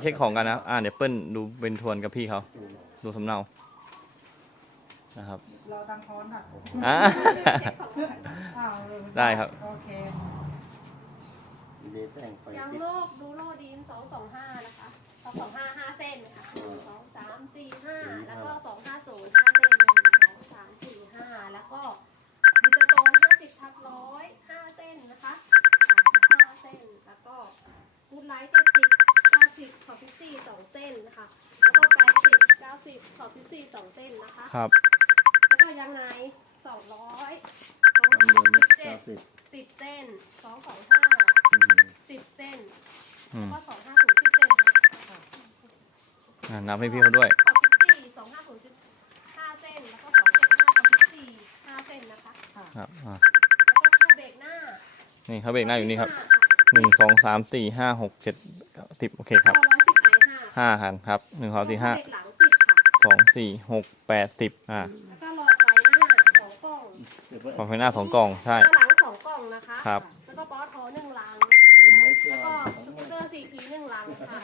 เช็คของกันนะครับอ่าเดี๋ยวเปิ้ลดูเป็นทวนกับพี่เขา ดูสำเนา นะครับ รอตังทอนค่ะอ่าอ้าวเออได้ครับ โอเค เดแต่งไฟยังติดโลกดูโลดีนสองสองห้านะคะสองสองห้าห้าเส้นนะคะหนึ่งสองสามสี่ห้าแล้วก็สองห้าศูนย์ห้าเส้นหนึ่งสองสามสี่ห้าแล้วก็มีสโตนห้าสิบทับร้อยห้าเส้นนะคะห้าเส้นแล้วก็ฟูดไลท์เจ็ดสิบเก้า สิบขอบพิซซี่สองเส้นนะคะแล้วก็แปดสิบเก้าสิบขอบพิซซี่สองเส้นนะคะ ครับ แล้วก็ยางในสองร้อยสองอันเดิมสิบเจ็เก้าดสิบสิบเส้นสองสองห้าอืมสิบเส้นอืมก็สองห้าศูนย์สิบเส้นค่ะอ่านับให้พี่เขาด้วย ขอบพิซซี่สองห้าศูนย์สิบห้าเส้น แล้วก็สองเจ็ดห้าขอบพิซซี่ห้าเส้นนะคะ ครับอ่าแล้วก็เข้าเบรกหน้านี่เขาเบรกหน้าอยู่นี่ครับห้าหนึ่งสองสามสี่ห้าหกเจ็ดเก้า สิบโอเคครับร้อยสิบไอห้าห้าคันครับหนึ่งสองสี่ห้าเบรกหลังสิบค่ะสองสี่หกแปดสิบอ่าแล้วก็หลอดไฟหน้าสองกล่องเดี๋ยวเพิ่งของไฟหน้าสองกล่องใช่แล้วหลังสองกล่องนะคะครับแล้วก็ป๊อทอหนึ่งลังเห็นไหมเครื่แล้อวงก็สกูตเตอร์สี่ทีหนึ่งลังค่ะ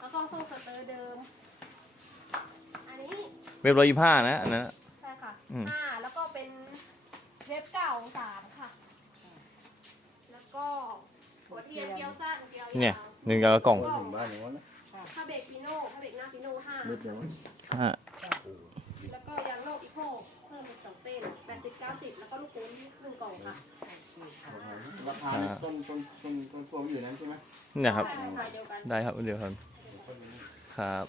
แล้วก็โซ่สเตอร์เดิมอันนี้เว็บร้อยยี่ห้านะอันนั้นนะใช่ค่ะอืมห้าแล้วก็เป็นเว็บเก่าสามค่ะ แล้วก็หัวเทียนเกลียวสั้นเกลียวยาวเนี่ย หนึ่งกระกล่องโอ้ยถึงบ้านอย่างนั้นนะผ้าเบรกปิโน่ผ้าเบรกหน้าปิโน่ห้ามืดอย่างนั้นห้าแล้วก็ยางโลกอีโคเพิ่มอีกสองเส้นแปดสิบเก้าสิบแล้วก็ลูกปูนหนึ่งกล่องค่ะราคานี่ต้นต้นต้นต้นตัวมันอยู่นั้นใช่ไหมเนี่ยครับ ใช่ค่ะเดียวกันได้ครับเดี๋ยวครับ ครับ